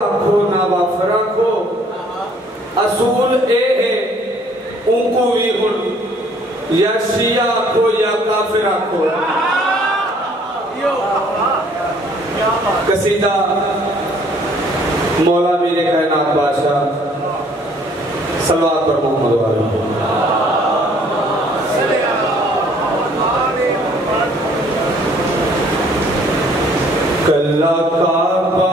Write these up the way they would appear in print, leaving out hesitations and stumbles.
रखो ना वाफ रखो असूल ए है उनको भी हुन या शिया को या काफिर को कसीदा मौला मेरे कायनात बादशाह सल्लल्लाहु पर मोहम्मद वाले कल्ला काबा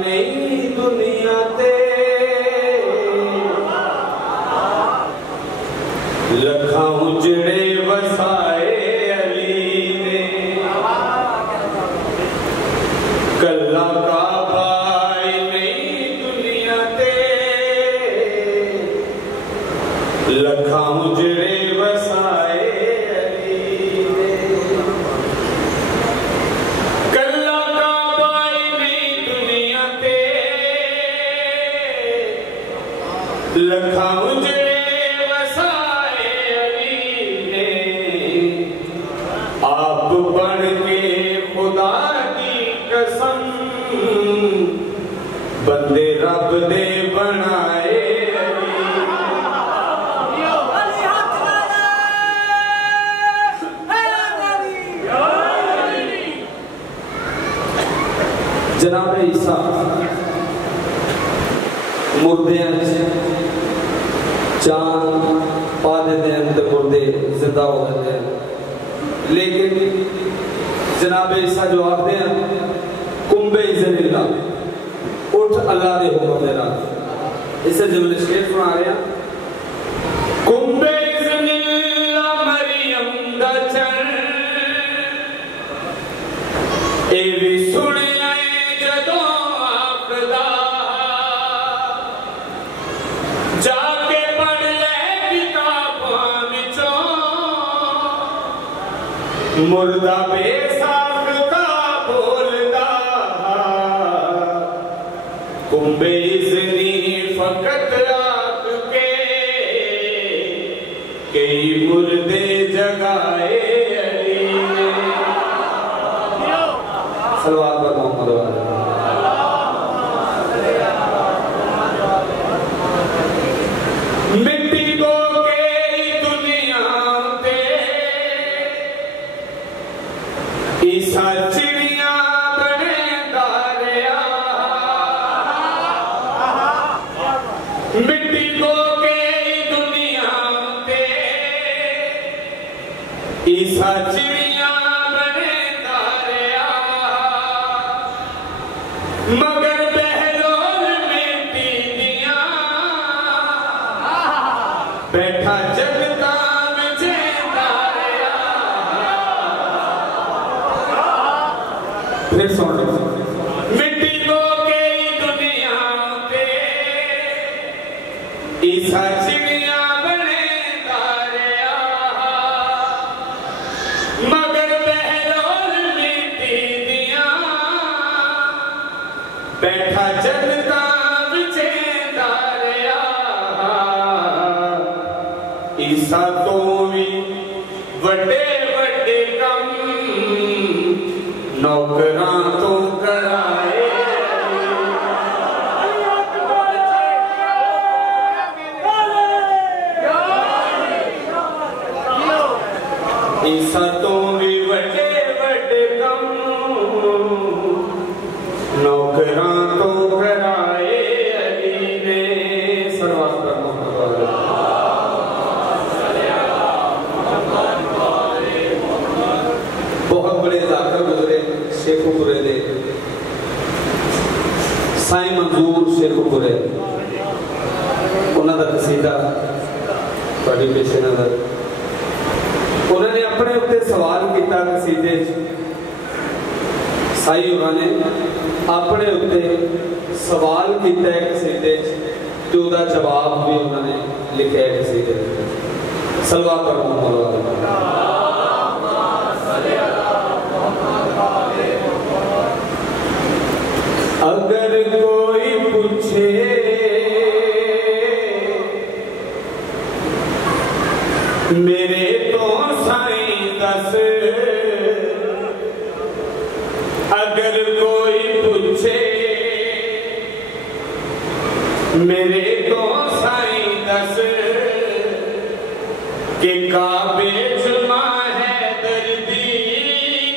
नहीं दुनिया ते लखा उजड़े वसाए अली ने कल्ला काबा नहीं दुनिया ते लखा उजड़े वसाए लखा उजड़े वसाए अली ने आप बन के खुदा की कसम बंदे रब दे बनाए जनाब ईसा मुर्दे चांद पा देते हैं तो मुर्दे जिंदा हो जाते हैं, लेकिन जनाब ईसा जो आते हैं कुंबे इज़्निल्लाह उठ अल्लाह दे हुक्म दे नाल इसे जुमले शेर सुना रहे हैं कुंबे इज़्निल्लाह मरियम दा चन ए भी सुनिया जदों आखदा जाके पढ़ ले किताबां विचों मुर्दा बेसाख का बोलदा कुंबे इज़्नी फकत आख के कई मुर्दे जगाए अली ने सल्लल्लाहु अलैहि मोहम्मद मिट्टी को के दुनिया पे ईसा चिड़िया बने दारिया मिट्टी को के दुनिया पे ईसा चिड़िया बने दारिया मगर बहलोल मिट्टी दिया बैठा जगता में जेदारिया फिर सुन मिट्टी को के दुनिया पे ईसा चिड़िया बने दारिया मगर बहलोल मिट्टी दिया बैठा जगता में जेदारिया ईसा तो भी वड्डे वड्डे कम नौकरां तो कराए ईसा तो भी वड्डे वड्डे कम नौकरां तो कराए अली ने सरवात पर मोहम्मद बहुत बड़े जाकर गुजरे शेखुपुरे दे साईं मंजूर शेखुपुरे उन्होंने कसीदा बड़ी पेशे नजर उन्होंने अपने उत्ते सवाल किया कसीदे साई उन्होंने अपने उत्ते सवाल किया कसीदे तो उसका जवाब भी उन्होंने लिखा है कसीदे सल्लल्लाहु अलैहि मोहम्मद अगर कोई पूछे मेरे तो साईं दस अगर कोई पूछे मेरे तो साईं दस के काबे जुमा है दर्दी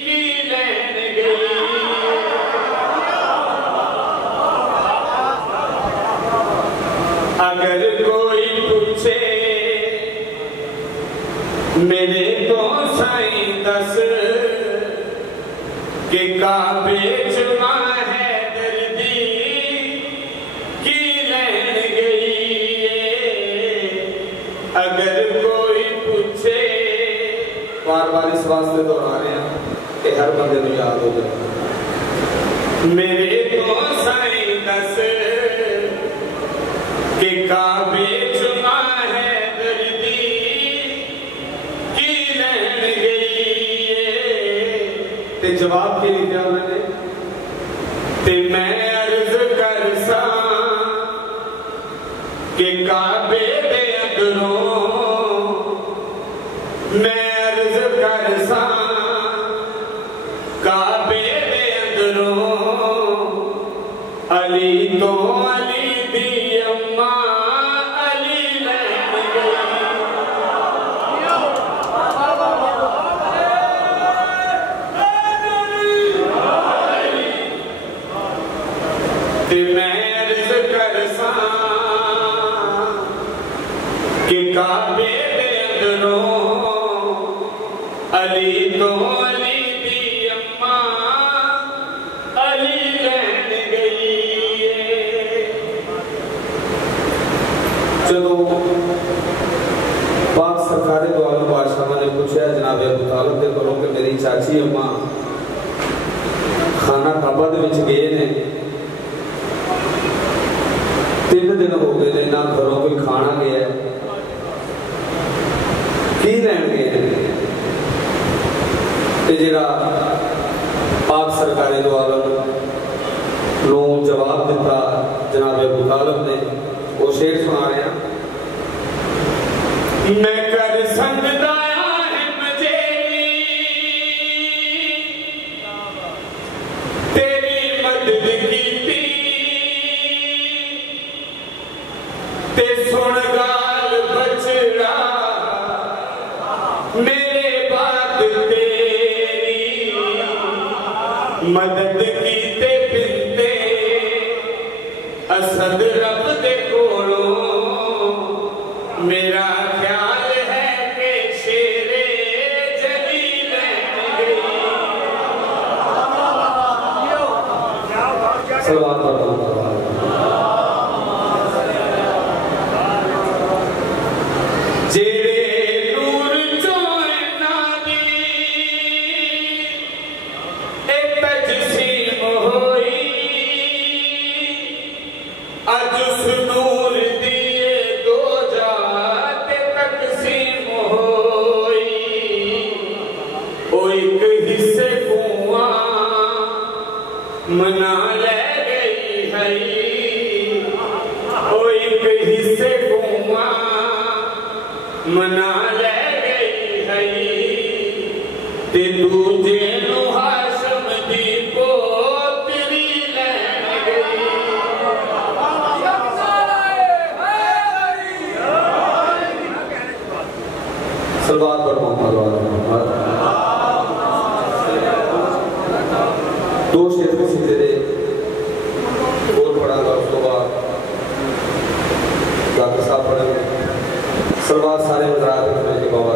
की लैन गई। अगर कोई पूछे मेरे तो साईं दस के काबे जुमा है दर्दी की लैन गई। अगर कोई पूछे, बार बार इस वास्ते दोहरा रहे हैं कि हर बंदे को याद हो जाए। मेरे तो साईं दस के काबे जुमा है दर्दी की लैन गई। ते जवाब के लिए क्या मैंने ते मैं अर्ज कर सा के काबे दे अंदरों, मैं अर्ज कर सा काबे दे अंदरों, अली तो अली दी अम्मा अली लैन गई। ते मैं अर्ज कर सा कि काबे दे अंदरों, अली तो अली दी अम्मा अली लैन गई। चलो पाक सरकारे दो आलम बादशाह ने पूछा जनाब अबू तालिब दे कोलों कि मेरी चाची अम्मा खाना काबा दे विच गए ने, 3 दिन हो गए ने ना घरों कोई खाना गया की लैन गए। जिहड़ा पाक सरकारे दो आलम नूं जवाब दिता जनाब अबू तालिब ने, वो शेर सुना रहे हैं। मैं कर सकदा है मजेरी तेरी मदद कीती, ते सुन गाल बचड़ा मेरे बात तेरी मदद कीते पिंते असद रब दे कोलों। मेरा ख्याल है कि शेरे जलील लैन गई। सलवात पढ़ो। जेड़े नूर चोए नादी ए तजसीम होई, अज उस नूर दिए दो जाते तकसीम होई। ओ एक हिस्से कुआं मना ले गई है, ओ एक हिस्से कुआं मना ले गई है, ते दूजे नू हाशम दी पोतरी लैन गई। सलवात पर मोहम्मद दो शेर के सीधे दे और पढ़ागा, उसके बाद डॉक्टर साहब पढ़ेंगे। सलवात सारे हजरात के बाबा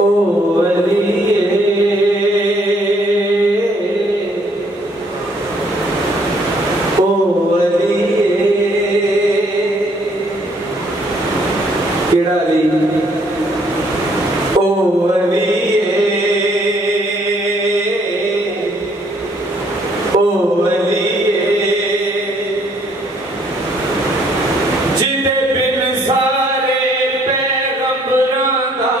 ओ अली केड़ा अली ओ अली ओ अली जिदे बिन सारे पैगंबरां दा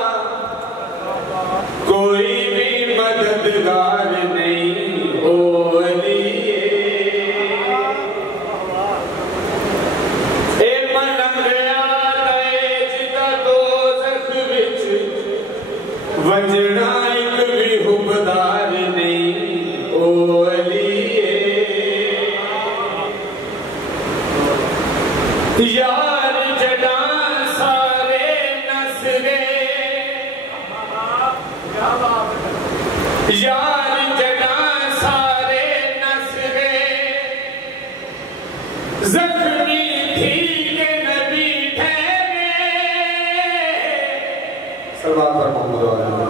कोई भी मददगार नहीं। ओ अली ए मलंगया दे जिदा दो वंजना एक भी हुबदार नहीं ओ अलीए यार जड़ा सारे नसरे यार जड़ा सारे नसरे जख्मी थी के नबी ठहरे सल्लल्लाहु अलैहि वसल्लम।